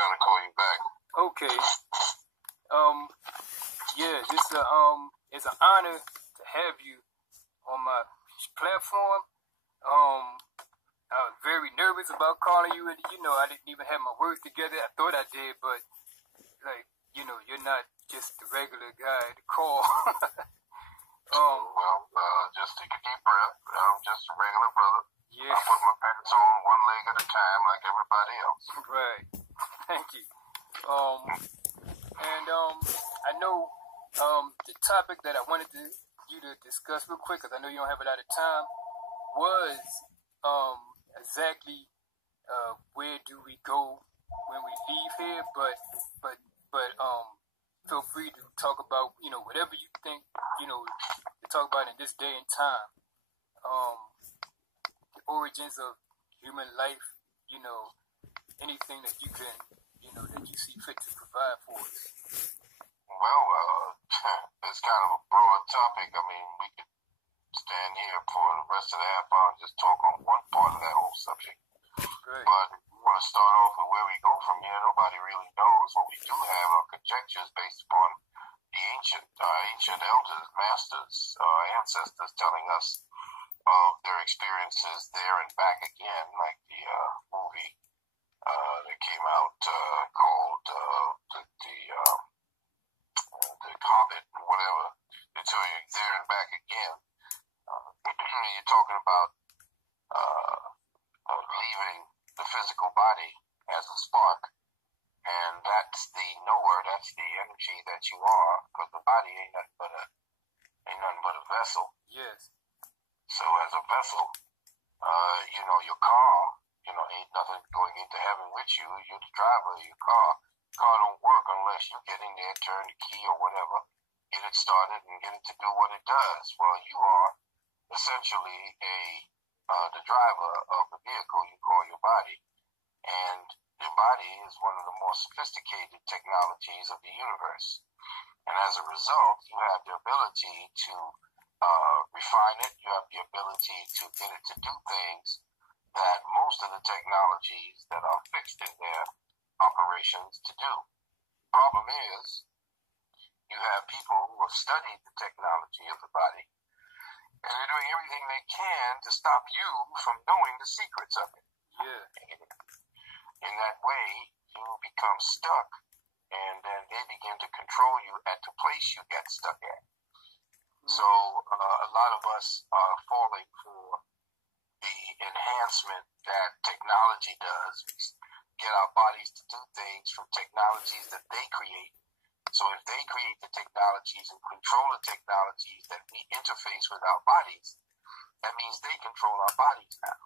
trying to call you back. Okay. Yeah, this it's an honor to have you on my platform. I was very nervous about calling you, and I didn't even have my words together. I thought I did, but you're not just the regular guy to call. Well, just take a deep breath. I'm just a regular brother. Yeah. I put my pants on one leg at a time, like everybody else. Right. Thank you. I know the topic that I wanted you to discuss real quick, because I know you don't have a lot of time, was exactly where do we go when we leave here, but feel free to talk about whatever you think to talk about in this day and time, the origins of human life, anything that you can that you see fit to provide for us. Well, it's kind of a broad topic. I mean, we could stand here for the rest of the half hour and just talk on one part of that whole subject. Great. But if we want to start off with where we go from here, nobody really knows. What we do have are conjectures based upon the ancient elders, masters, ancestors telling us of their experiences there and back again, like the movie that came out called the Hobbit, whatever. They tell you there and back again. You're talking about leaving the physical body as a spark, and that's the knower, that's the energy that you are, because the body ain't nothing but a vessel. Yes. So as a vessel, your car, ain't nothing going into heaven with you. You're the driver of your car. Car don't work unless you get in there, turn the key or whatever, get it started and get it to do what it does. Well, you are essentially the driver of the vehicle you call your body, and your body is one of the more sophisticated technologies of the universe. And as a result, you have the ability to refine it. You have the ability to get it to do things that most of the technologies that are fixed in their operations to do. Problem is, you have people who have studied the technology of the body, and they're doing everything they can to stop you from knowing the secrets of it. Yeah. In that way, you become stuck, and then they begin to control you at the place you get stuck at. So a lot of us are falling for the enhancement that technology does. We get our bodies to do things from technologies that they create. So if they create the technologies and control the technologies that we interface with our bodies, that means they control our bodies now.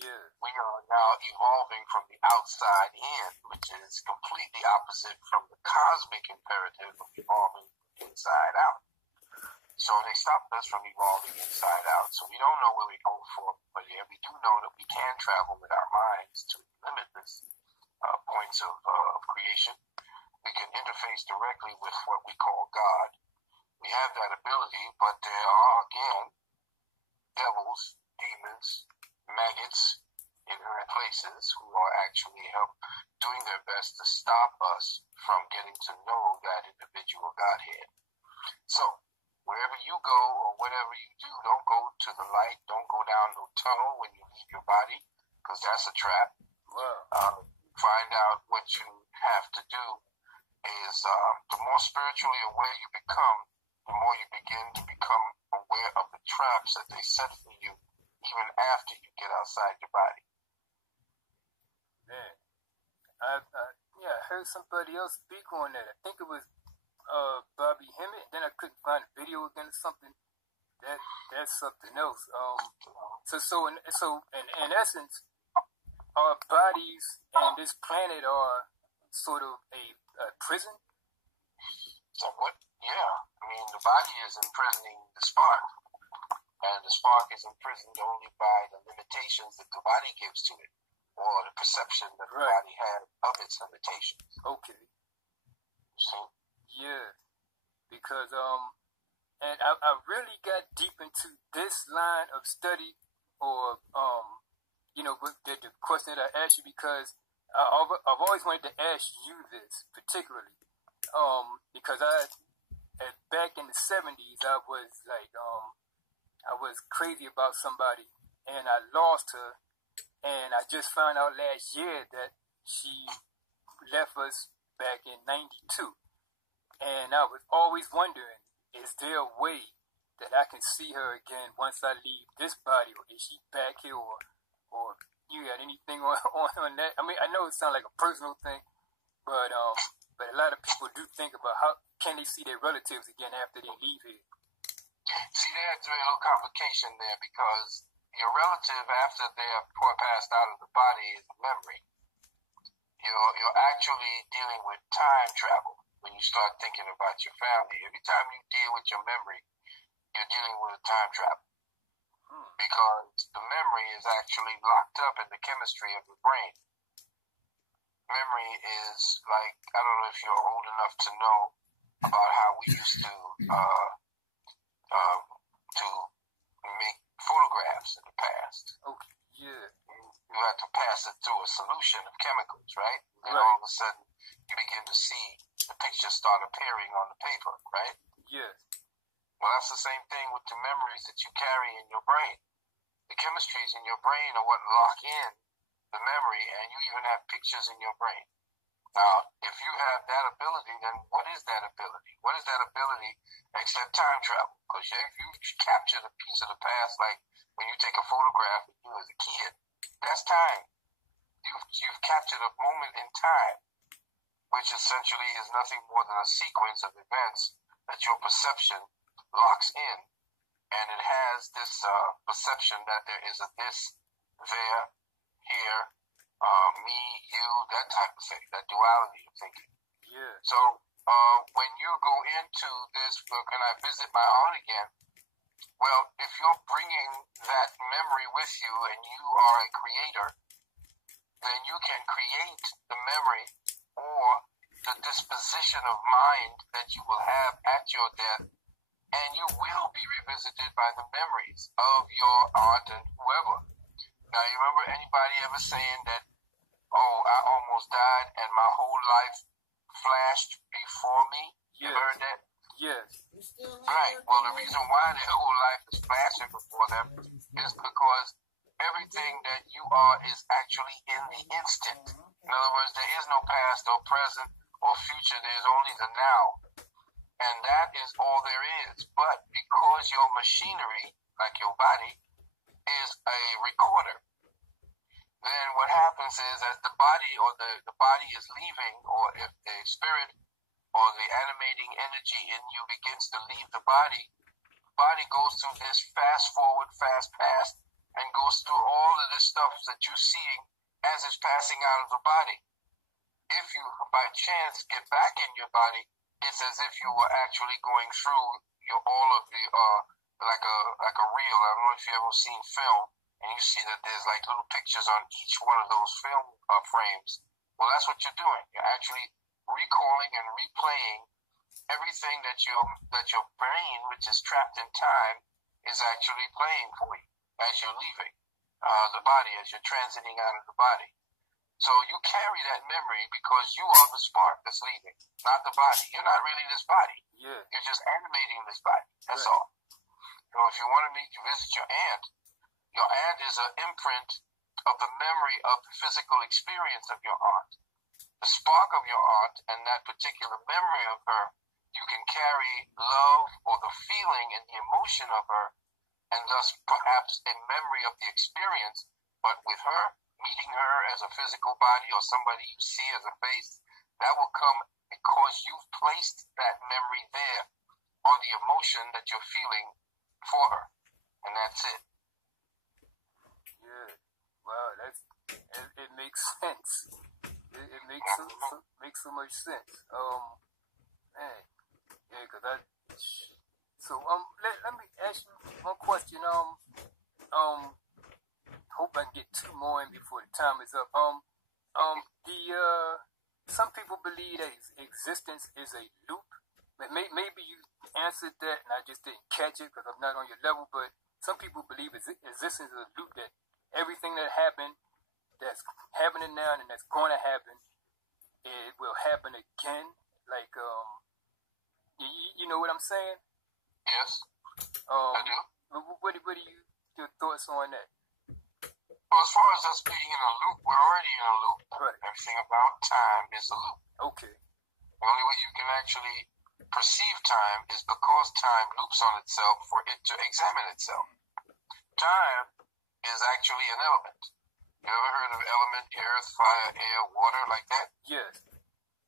Yeah. We are now evolving from the outside in, which is completely opposite from the cosmic imperative of evolving inside out. So they stopped us from evolving inside out. So we don't know where we're going for, but yeah, we do know that we can travel with our minds to limitless points of creation. We can interface directly with what we call God. We have that ability, but there are, again, devils, demons, maggots in high places who are actually doing their best to stop us from getting to know that individual Godhead. So, wherever you go or whatever you do, don't go to the light, don't go down no tunnel when you leave your body, because that's a trap. Wow. Find out what you have to do is the more spiritually aware you become, the more you begin to become aware of the traps that they set for you even after you get outside your body. Man, I heard somebody else speak on that. I think it was Bobby Hemmett, and then I couldn't find a video again or something. That's something else. So in essence, our bodies and this planet are sort of a prison. Somewhat, yeah. I mean, the body is imprisoning the spark, and the spark is imprisoned only by the limitations that the body gives to it, or the perception that the body has of its limitations. Okay. You see? Yeah. Because and I really got deep into this line of study, or the question that I asked you, because I've always wanted to ask you this particularly, because back in the 70s, I was like, I was crazy about somebody, and I lost her, and I just found out last year that she left us back in '92, and I was always wondering, is there a way that I can see her again once I leave this body, or is she back here, or you got anything on that? I mean, I know it sounds like a personal thing, but a lot of people do think about how can they see their relatives again after they leave here. See, there's a little complication there because your relative, after they're passed out of the body, is a memory. You're actually dealing with time travel when you start thinking about your family. Every time you deal with your memory, you're dealing with a time travel. Because the memory is actually locked up in the chemistry of the brain. Memory is like, I don't know if you're old enough to know about how we used to make photographs in the past. Okay, yeah. You had to pass it through a solution of chemicals, right? And all of a sudden, you begin to see the pictures start appearing on the paper, right? Yes. Well, that's the same thing with the memories that you carry in your brain. The chemistries in your brain are what lock in the memory, and you even have pictures in your brain. Now, if you have that ability, then what is that ability? What is that ability except time travel? Because if you captured a piece of the past, like when you take a photograph of you as a kid, that's time. You've captured a moment in time, which essentially is nothing more than a sequence of events that your perception locks in, and it has this perception that there is a this, there, here, me, you, that type of thing, that duality of thinking. Yeah. So when you go into this, can I visit my aunt again? Well, if you're bringing that memory with you and you are a creator, then you can create the memory or the disposition of mind that you will have at your death, and you will be revisited by the memories of your aunt and whoever. Now, you remember anybody ever saying that, oh, I almost died and my whole life flashed before me? You heard that? Yes. Right. Well, the reason why their whole life is flashing before them is because everything that you are is actually in the instant. In other words, there is no past or present or future. There's only the now. And that is all there is. But because your machinery, like your body, is a recorder, then what happens is as the body or the body is leaving, or if the spirit or the animating energy in you begins to leave the body goes through this fast forward, fast past, and goes through all of this stuff that you're seeing as it's passing out of the body. If you, by chance, get back in your body, it's as if you were actually going through all of the, like a reel. I don't know if you've ever seen film, and you see that there's like little pictures on each one of those film frames. Well, that's what you're doing. You're actually recalling and replaying everything that your brain, which is trapped in time, is actually playing for you as you're leaving the body, as you're transiting out of the body. So you carry that memory because you are the spark that's leaving, not the body. You're not really this body. Yeah. You're just animating this body. That's right. all. So if you wanted me to visit your aunt is an imprint of the memory of the physical experience of your aunt. The spark of your aunt and that particular memory of her, you can carry love or the feeling and the emotion of her, and thus perhaps a memory of the experience, but with her, meeting her as a physical body or somebody you see as a face, that will come because you've placed that memory there on the emotion that you're feeling for her. And that's it. Yeah. Wow, it makes sense. It makes so much sense. Man. Yeah, because let me ask you one question. Hope I can get two more in before the time is up. Some people believe that existence is a loop. Maybe you answered that and I just didn't catch it because I'm not on your level, but some people believe existence is a loop, that everything that happened that's happening now and that's going to happen, it will happen again. Like, you know what I'm saying? Yes, I do. What are your thoughts on that? Well, as far as us being in a loop, we're already in a loop. Right. Everything about time is a loop. Okay. The only way you can actually perceive time is because time loops on itself for it to examine itself. Time is actually an element. You ever heard of element, earth, fire, air, water, like that? Yes.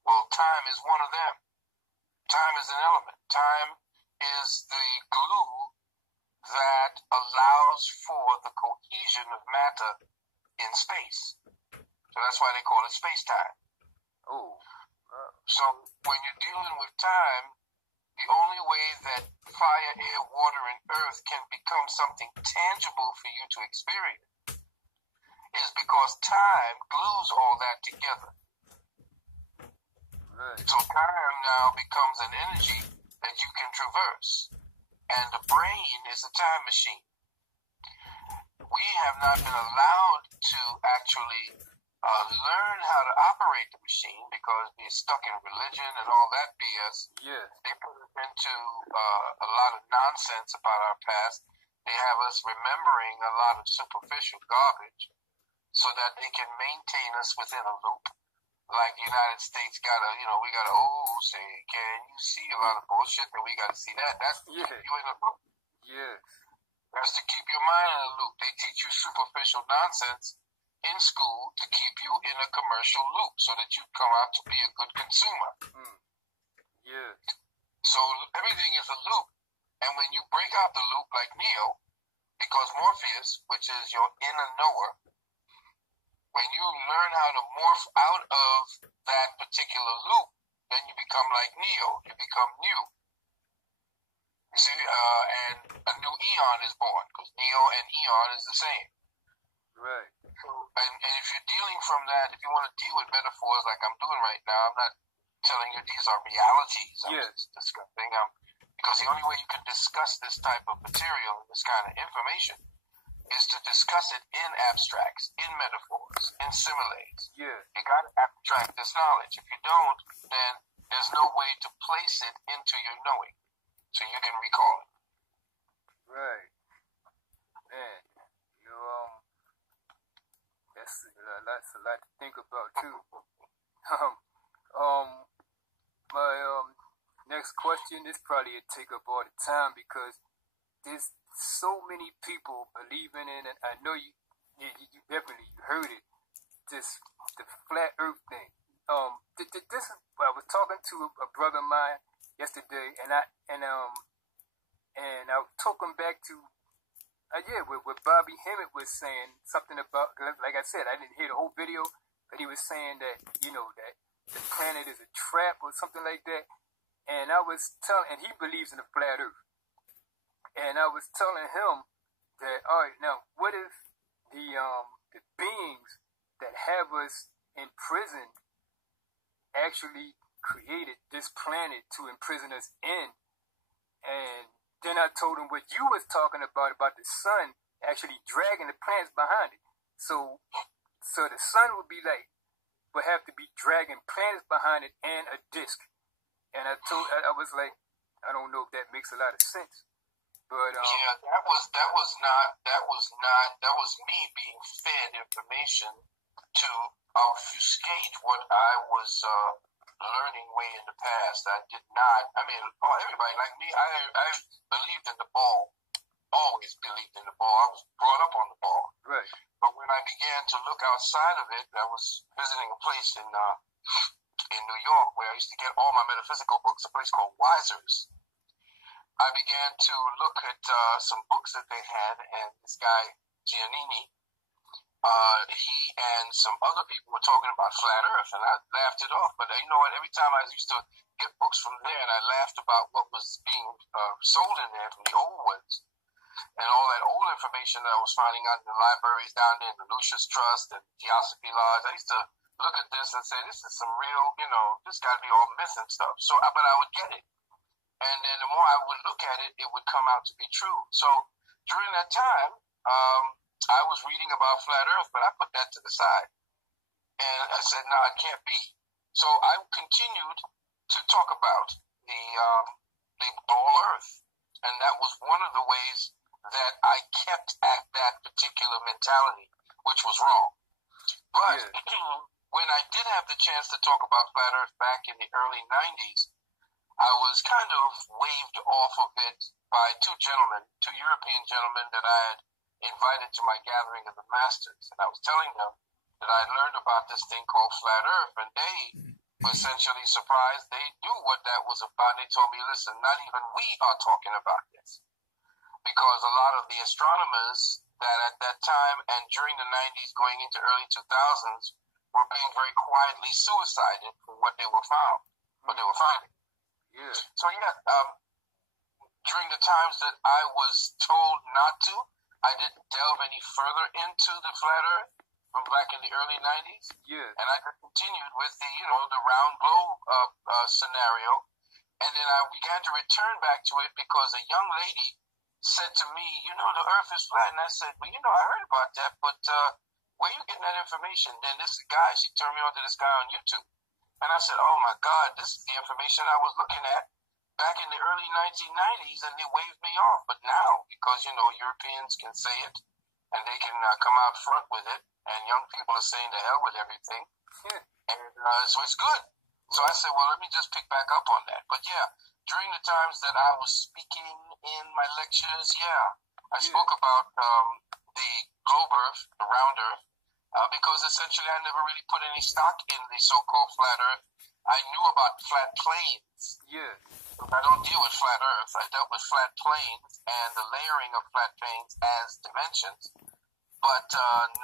Well, time is one of them. Time is an element. Time is the glue that allows for the cohesion of matter in space. So that's why they call it space-time. Oh. So when you're dealing with time, the only way that fire, air, water, and earth can become something tangible for you to experience is because time glues all that together. Right. So time now becomes an energy that you can traverse. And the brain is a time machine. We have not been allowed to actually learn how to operate the machine because we're stuck in religion and all that BS. Yeah. They put us into a lot of nonsense about our past. They have us remembering a lot of superficial garbage so that they can maintain us within a loop. Like the United States we got say, can you see a lot of bullshit that we got to see that? That's to keep you in a loop. Yeah. That's to keep your mind in a loop. They teach you superficial nonsense in school to keep you in a commercial loop so that you come out to be a good consumer. Yeah. So everything is a loop. And when you break out the loop like Neo, because Morpheus, which is your inner knower, when you learn how to morph out of that particular loop, then you become like Neo. You become new. You see, and a new eon is born, because Neo and eon is the same. Right. And if you're dealing from that, if you want to deal with metaphors like I'm doing right now, I'm not telling you these are realities. I'm just discussing them. Because the only way you can discuss this type of material and this kind of information is to discuss it in abstracts, in metaphors, in similes. Yeah. You got to abstract this knowledge. If you don't, then there's no way to place it into your knowing, so you can recall it. Right. Man, that's a lot to think about too. My next question, this probably would take up all the time because there's so many people believing in it. I know you definitely heard it. The flat Earth thing. This is, I was talking to a brother of mine yesterday, and I took him back to what Bobby Hemmett was saying, something about, like I said, I didn't hear the whole video, but he was saying that that the planet is a trap or something like that. And I was telling, and he believes in a flat Earth. And I was telling him that, all right, now what if the beings that have us imprisoned actually created this planet to imprison us in? And then I told him what you was talking about the sun actually dragging the planets behind it. So the sun would have to be dragging planets behind it and a disk. And I was like, I don't know if that makes a lot of sense. But yeah, that was me being fed information to obfuscate what I was learning way in the past. I did not. I mean, everybody like me, I believed in the ball. Always believed in the ball. I was brought up on the ball. Right. But when I began to look outside of it, I was visiting a place in New York where I used to get all my metaphysical books, a place called Wiser's. I began to look at some books that they had, and this guy, Giannini, he and some other people were talking about flat Earth, and I laughed it off. But you know what? Every time I used to get books from there, and I laughed about what was being sold in there from the old ones, and all that old information that I was finding out in the libraries down there in the Lucius Trust and Theosophy Lodge. I used to look at this and say, this is some real, this got to be all myth and stuff. So, but I would get it. And then the more I would look at it, it would come out to be true. So during that time, I was reading about flat Earth, but I put that to the side. And I said, no, it can't be. So I continued to talk about the ball Earth. And that was one of the ways that I kept at that particular mentality, which was wrong. But when I did have the chance to talk about flat Earth back in the early 90s, I was kind of waved off of it by two European gentlemen that I had invited to my gathering of the masters. And I was telling them that I learned about this thing called flat Earth, and they were essentially surprised. They knew what that was about. They told me, listen, not even we are talking about this. Because a lot of the astronomers that at that time and during the 90s going into early 2000s were being very quietly suicided for what they were finding. Yeah. So during the times that I was told not to, I didn't delve any further into the flat Earth from back in the early 90s. Yeah. And I continued with the round globe scenario. And then I began to return back to it because a young lady said to me, the Earth is flat. And I said, well, I heard about that, but where are you getting that information? Then this guy, she turned me on to this guy on YouTube. And I said, oh, my God, this is the information I was looking at back in the early 1990s, and they waved me off. But now, because, Europeans can say it, and they can come out front with it, and young people are saying to hell with everything, and so it's good. So I said, well, let me just pick back up on that. But, during the times that I was speaking in my lectures, I spoke about the globe Earth, the round Earth, because essentially I never really put any stock in the so-called flat Earth. I knew about flat planes. Yeah. I don't deal with flat Earth. I dealt with flat planes and the layering of flat planes as dimensions, but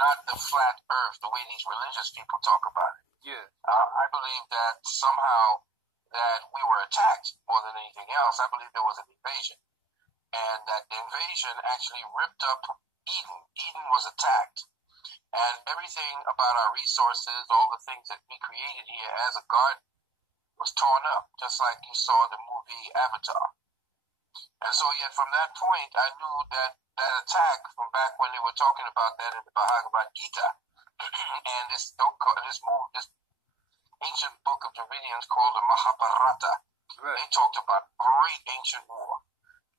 not the flat Earth, the way these religious people talk about it. Yeah. I believe that somehow that we were attacked more than anything else. I believe there was an invasion, and that the invasion actually ripped up Eden. Eden was attacked. And everything about our resources, all the things that we created here as a garden, was torn up, just like you saw the movie Avatar. And so yet from that point, I knew that that attack from back when they were talking about that in the Bhagavad Gita, and this ancient book of Dravidians called the Mahabharata, they talked about great ancient war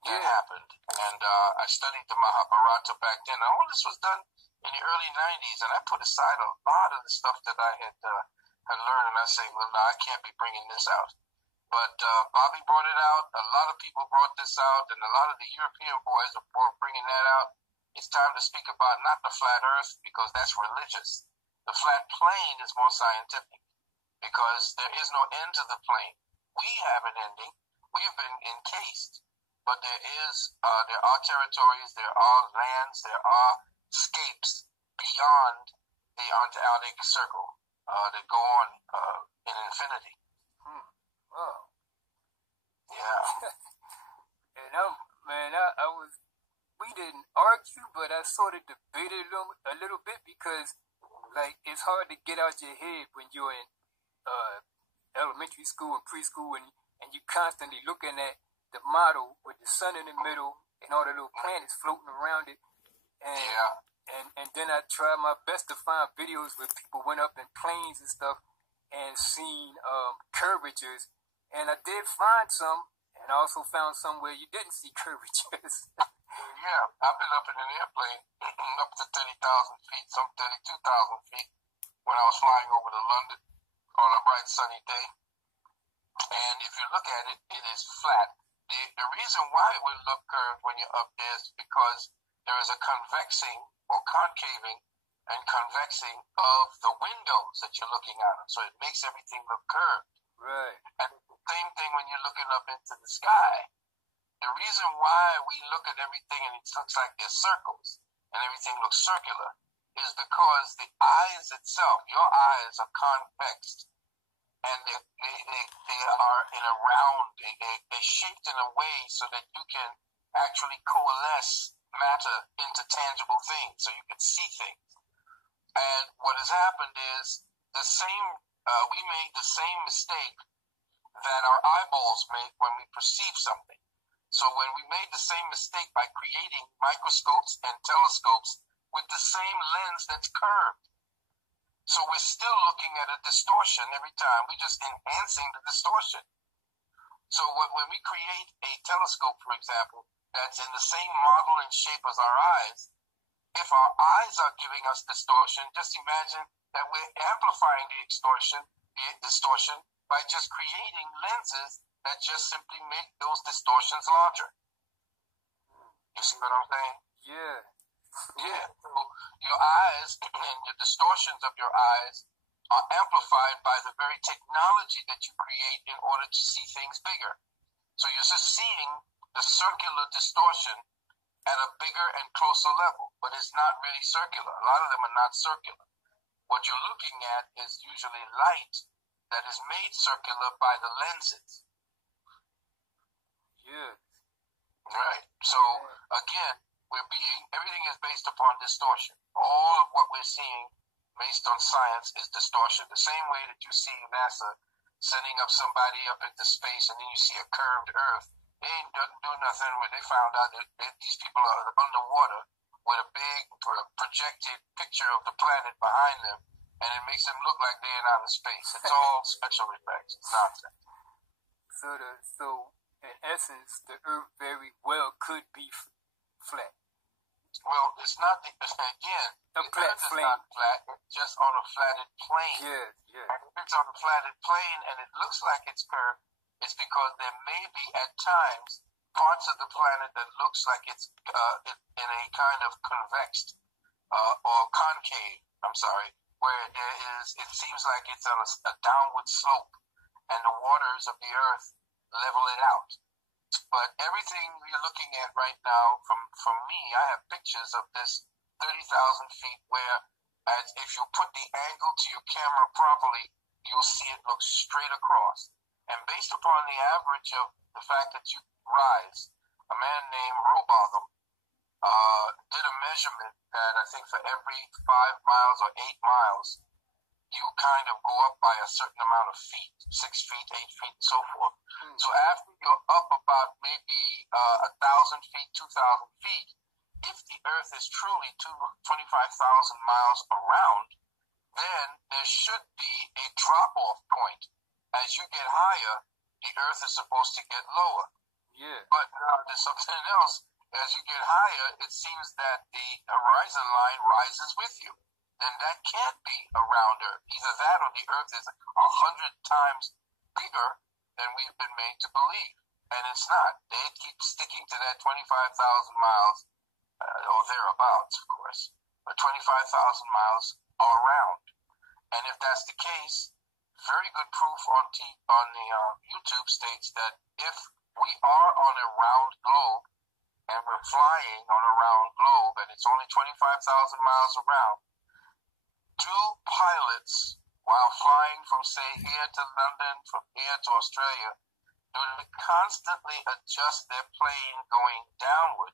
that happened. And I studied the Mahabharata back then. And all this was done in the early 90s, and I put aside a lot of the stuff that I had learned, and I say, well, no, I can't be bringing this out. But Bobby brought it out. A lot of people brought this out, and a lot of the European boys are bringing that out. It's time to speak about not the flat Earth, because that's religious. The flat plane is more scientific, because there is no end to the plane. We have an ending. We have been encased, but there are territories, there are lands, there are scapes beyond the Antarctic Circle that go on in infinity. Oh. Yeah. And we didn't argue, but I sort of debated a little bit because, like, it's hard to get out your head when you're in elementary school and preschool and you constantly looking at the model with the sun in the middle and all the little planets floating around it. And then I tried my best to find videos where people went up in planes and stuff and seen curvatures. And I did find some, and I also found some where you didn't see curvatures. Yeah, I've been up in an airplane up to 30,000 feet, some 32,000 feet, when I was flying over to London on a bright sunny day. And if you look at it, it is flat. The reason why it would look curved when you're up there is because there is a convexing or concaving and convexing of the windows that you're looking out of. So it makes everything look curved. Right. And the same thing when you're looking up into the sky. The reason why we look at everything and it looks like there's circles and everything looks circular is because the eyes itself, your eyes are convex, and they are in a round, they're shaped in a way so that you can actually coalesce matter into tangible things, so you can see things. And what has happened is we made the same mistake that our eyeballs make when we perceive something. So when we made the same mistake by creating microscopes and telescopes with the same lens that's curved. So we're still looking at a distortion every time. We're just enhancing the distortion. So when we create a telescope, for example, that's in the same model and shape as our eyes, if our eyes are giving us distortion, just imagine that we're amplifying the distortion by just creating lenses that just simply make those distortions larger. You see what I'm saying? Yeah. Yeah. So your eyes and the distortions of your eyes are amplified by the very technology that you create in order to see things bigger. So you're just seeing the circular distortion at a bigger and closer level, but it's not really circular. A lot of them are not circular. What you're looking at is usually light that is made circular by the lenses. Yeah. Right. So again, everything is based upon distortion. All of what we're seeing based on science is distortion. The same way that you see NASA sending up somebody up into space and then you see a curved Earth. They ain't doesn't do nothing when they found out that these people are underwater with a big projected picture of the planet behind them, and it makes them look like they're in outer space. It's all special effects. It's nonsense. So in essence, the Earth very well could be flat. Well, it's not the Earth is not flat. It's just on a flattened plane. Yeah. And if it's on a flattened plane and it looks like it's curved, it's because there may be at times parts of the planet that looks like it's in a kind of convexed or concave. Where it seems like it's on a downward slope, and the waters of the Earth level it out. But everything we're looking at right now, from me, I have pictures of this 30,000 feet where if you put the angle to your camera properly, you'll see it look straight across. And based upon the average of the fact that you rise, a man named Robotham did a measurement that I think for every 5 miles or 8 miles, you kind of go up by a certain amount of feet, 6 feet, 8 feet, and so forth. So after you're up about maybe 1,000 feet, 2,000 feet, if the Earth is truly 25,000 miles around, then there should be a drop-off point. As you get higher, the Earth is supposed to get lower. Yeah. But now there's something else. As you get higher, it seems that the horizon line rises with you. Then that can't be around Earth. Either that or the Earth is 100 times bigger than we've been made to believe. And it's not. They keep sticking to that 25,000 miles, or thereabouts, of course. But 25,000 miles around. And if that's the case, very good proof on the YouTube states that if we are on a round globe, and we're flying on a round globe, and it's only 25,000 miles around, two pilots, while flying from, say, here to London, from here to Australia, do they constantly adjust their plane going downward?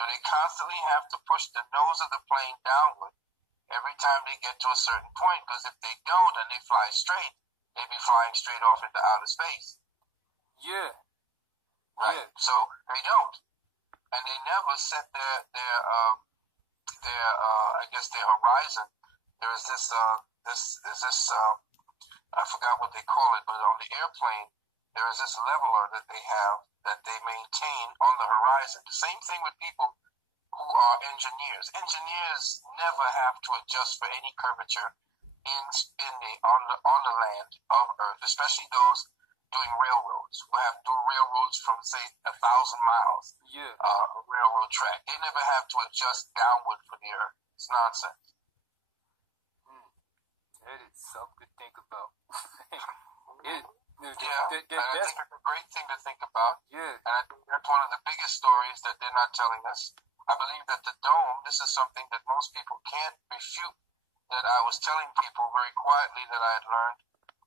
Do they constantly have to push the nose of the plane downward every time they get to a certain point? Because if they don't and they fly straight, they'd be flying straight off into outer space. Yeah. Right. Yeah. So they don't. And they never set their horizon. There's this I forgot what they call it, but on the airplane there is this leveler that they have that they maintain on the horizon. The same thing with people who are engineers. Engineers never have to adjust for any curvature on the land of Earth, especially those doing railroads who have to do railroads from, say, 1,000 miles. Yeah. A railroad track. They never have to adjust downward for the Earth. It's nonsense. That is something to think about. And I think it's a great thing to think about. Yeah. And I think that's one of the biggest stories that they're not telling us. I believe that the dome, this is something that most people can't refute, that I was telling people very quietly that I had learned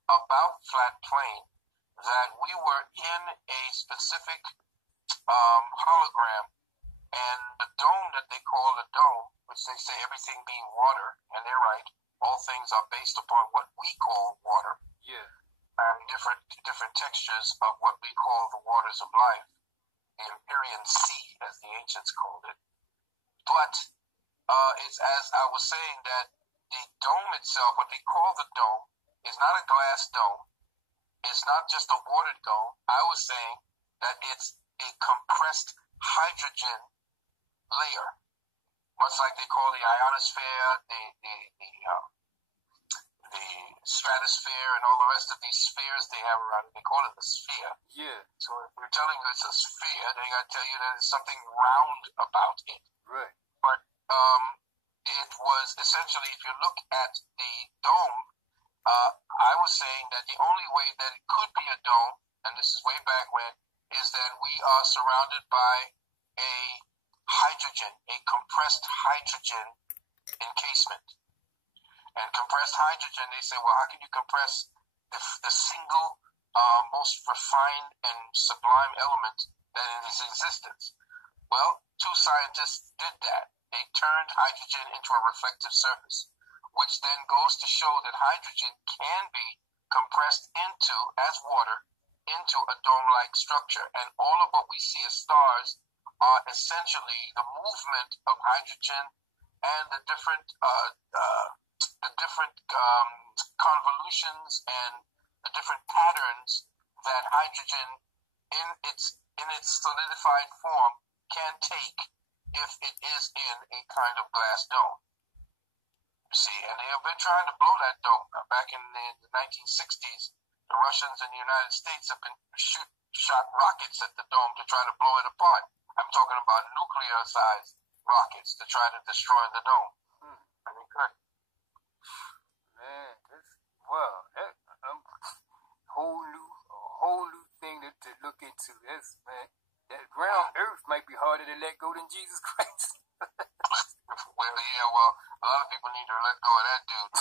about flat plane, that we were in a specific hologram, and the dome that they call the dome, which they say everything being water, and they're right, all things are based upon what we call water. Yeah. And different textures of what we call the waters of life, the Empyrean Sea, as the ancients called it. But it's as I was saying that the dome itself, what they call the dome, is not a glass dome. It's not just a water dome. I was saying that it's a compressed hydrogen layer, much like they call the ionosphere, the stratosphere, and all the rest of these spheres they have around it. They call it the sphere. Yeah. So if they're telling you it's a sphere, they got to tell you that there's something round about it. Right. But it was essentially, if you look at the dome, I was saying that the only way that it could be a dome, and this is way back when, is that we are surrounded by a hydrogen, a compressed hydrogen encasement. And compressed hydrogen, they say, well, how can you compress the single most refined and sublime element that is in existence? Well, two scientists did that. They turned hydrogen into a reflective surface, which then goes to show that hydrogen can be compressed into, as water, into a dome-like structure. And all of what we see as stars are essentially the movement of hydrogen and the different convolutions and the different patterns that hydrogen in its solidified form can take if it is in a kind of glass dome. You see, and they have been trying to blow that dome. Back in the 1960s, the Russians and the United States have been shot rockets at the dome to try to blow it apart. I'm talking about nuclear-sized rockets to try to destroy the dome. And they could. Man, that's whole new thing to look into. That's, man, that round Earth might be harder to let go than Jesus Christ. Well, yeah, well, a lot of people need to let go of that dude.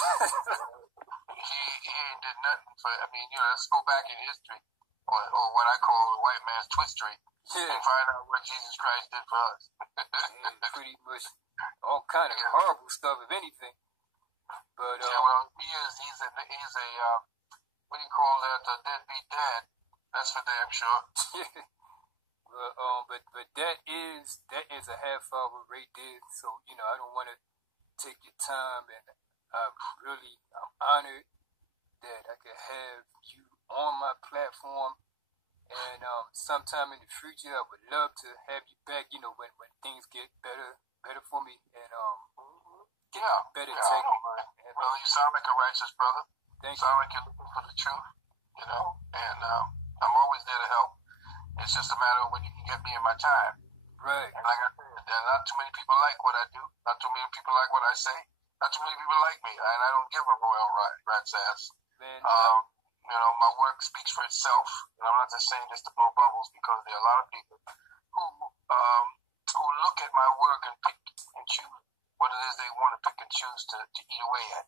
he ain't did nothing for, I mean, let's go back in history, or what I call the white man's twistery, and find out what Jesus Christ did for us. Yeah, pretty much all kind of horrible stuff, if anything. But yeah, well, he's a what do you call that, a deadbeat dad. That's for damn sure. But that is a half hour right there. So I don't want to take your time, and I'm honored that I could have you on my platform. And sometime in the future, I would love to have you back. When things get better for me, and better tech. Well, you sound like a righteous brother. Thank you. Sound like you're looking for the truth, and I'm always there to help. It's just a matter of when you can get me in my time. Right. And like I said, there are not too many people like what I do. Not too many people like what I say. Not too many people like me. And I don't give a royal rat's ass. Man, my work speaks for itself. And I'm not just saying this to blow bubbles, because there are a lot of people who look at my work and pick and choose what it is they want to pick and choose to eat away at.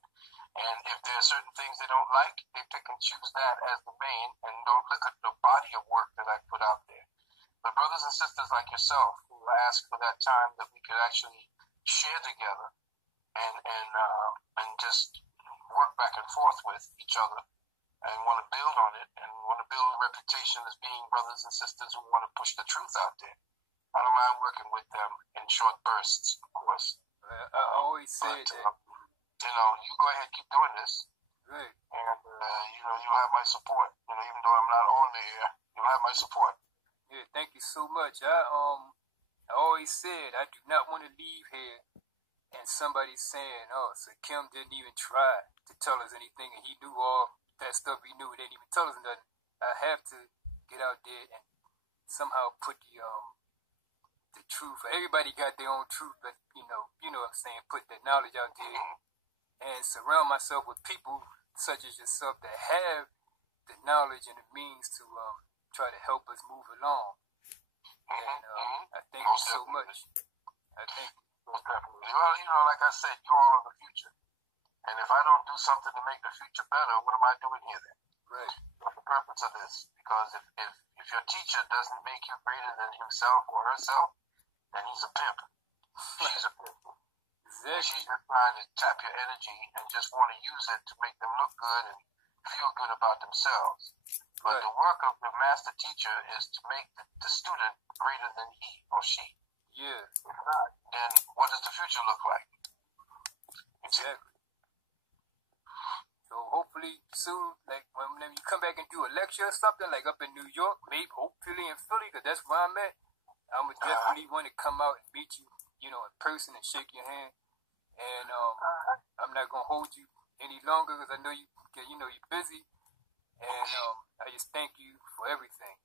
And if there are certain things they don't like, they pick and choose that as the main and don't look at the body of work that I put out there. But brothers and sisters like yourself who ask for that time that we could actually share together and just work back and forth with each other and want to build on it and want to build a reputation as being brothers and sisters who want to push the truth out there. I don't mind working with them in short bursts, of course. I always say that. You go ahead, keep doing this. Right. And, you'll have my support. Even though I'm not on the air, you'll have my support. Yeah, thank you so much. I always said I do not want to leave here and somebody saying, oh, so Kim didn't even try to tell us anything, and he knew all that stuff he knew. He didn't even tell us nothing. I have to get out there and somehow put the truth. Everybody got their own truth, but you know what I'm saying, put that knowledge out there and surround myself with people such as yourself that have the knowledge and the means to try to help us move along. And I thank you so much. I thank you. Most definitely. Well, like I said, you're all of the future. And if I don't do something to make the future better, what am I doing here then? Right. What's the purpose of this? Because if your teacher doesn't make you greater than himself or herself, then he's a pimp. She's a pimp. Exactly. She's just trying to tap your energy and just want to use it to make them look good and feel good about themselves. But the work of the master teacher is to make the student greater than he or she. Yeah. If not, then what does the future look like? Exactly. So hopefully soon, like when you come back and do a lecture or something, like up in New York, maybe hopefully in Philly, because that's where I'm at, I would definitely want to come out and meet you, in person and shake your hand. And I'm not gonna hold you any longer because I know you're busy. And I just thank you for everything.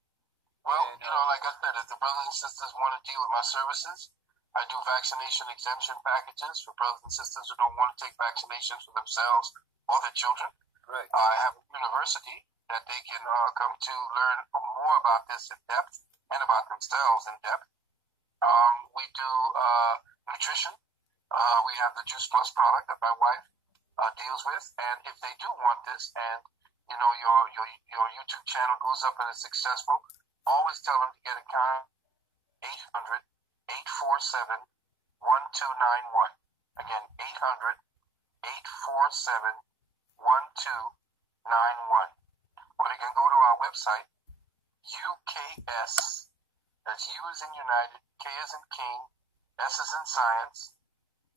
Well, like I said, if the brothers and sisters want to deal with my services, I do vaccination exemption packages for brothers and sisters who don't want to take vaccinations for themselves or their children. Right. I have a university that they can come to learn more about this in depth and about themselves in depth. We do nutrition. We have the Juice Plus product that my wife deals with, and if they do want this, and your YouTube channel goes up and is successful, always tell them to get account 800-847-1291. Again, 800-847-1291. Or they can go to our website, UKS, that's U as in United, K as in King, S as in Science,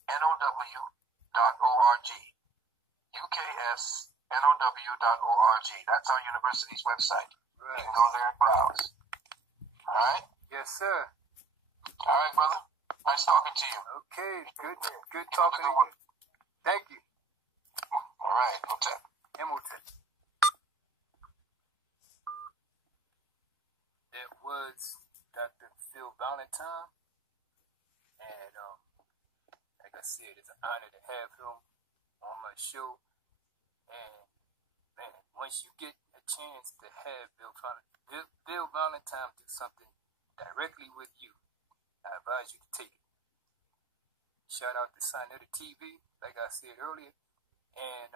NOW.org. UKSNOW.org. That's our university's website. Right. You can go there and browse. All right? Yes, sir. All right, brother. Nice talking to you. Okay. Good talking to you. Thank you. All right. Hotel. Hamilton. That was Dr. Phil Valentine. And like I said, it's an honor to have him on my show. And man, once you get a chance to have Phil Valentine do something directly with you, I advise you to take it. Shout out to Sinetta TV, like I said earlier. And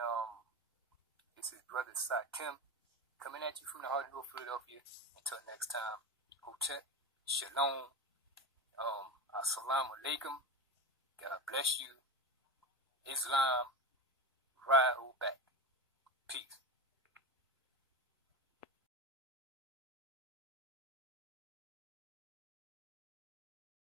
this is Brother Sakim coming at you from the heart of North Philadelphia. Until next time, Hotep, Shalom, Assalamu Alaikum, God bless you, Islam, Rahu back.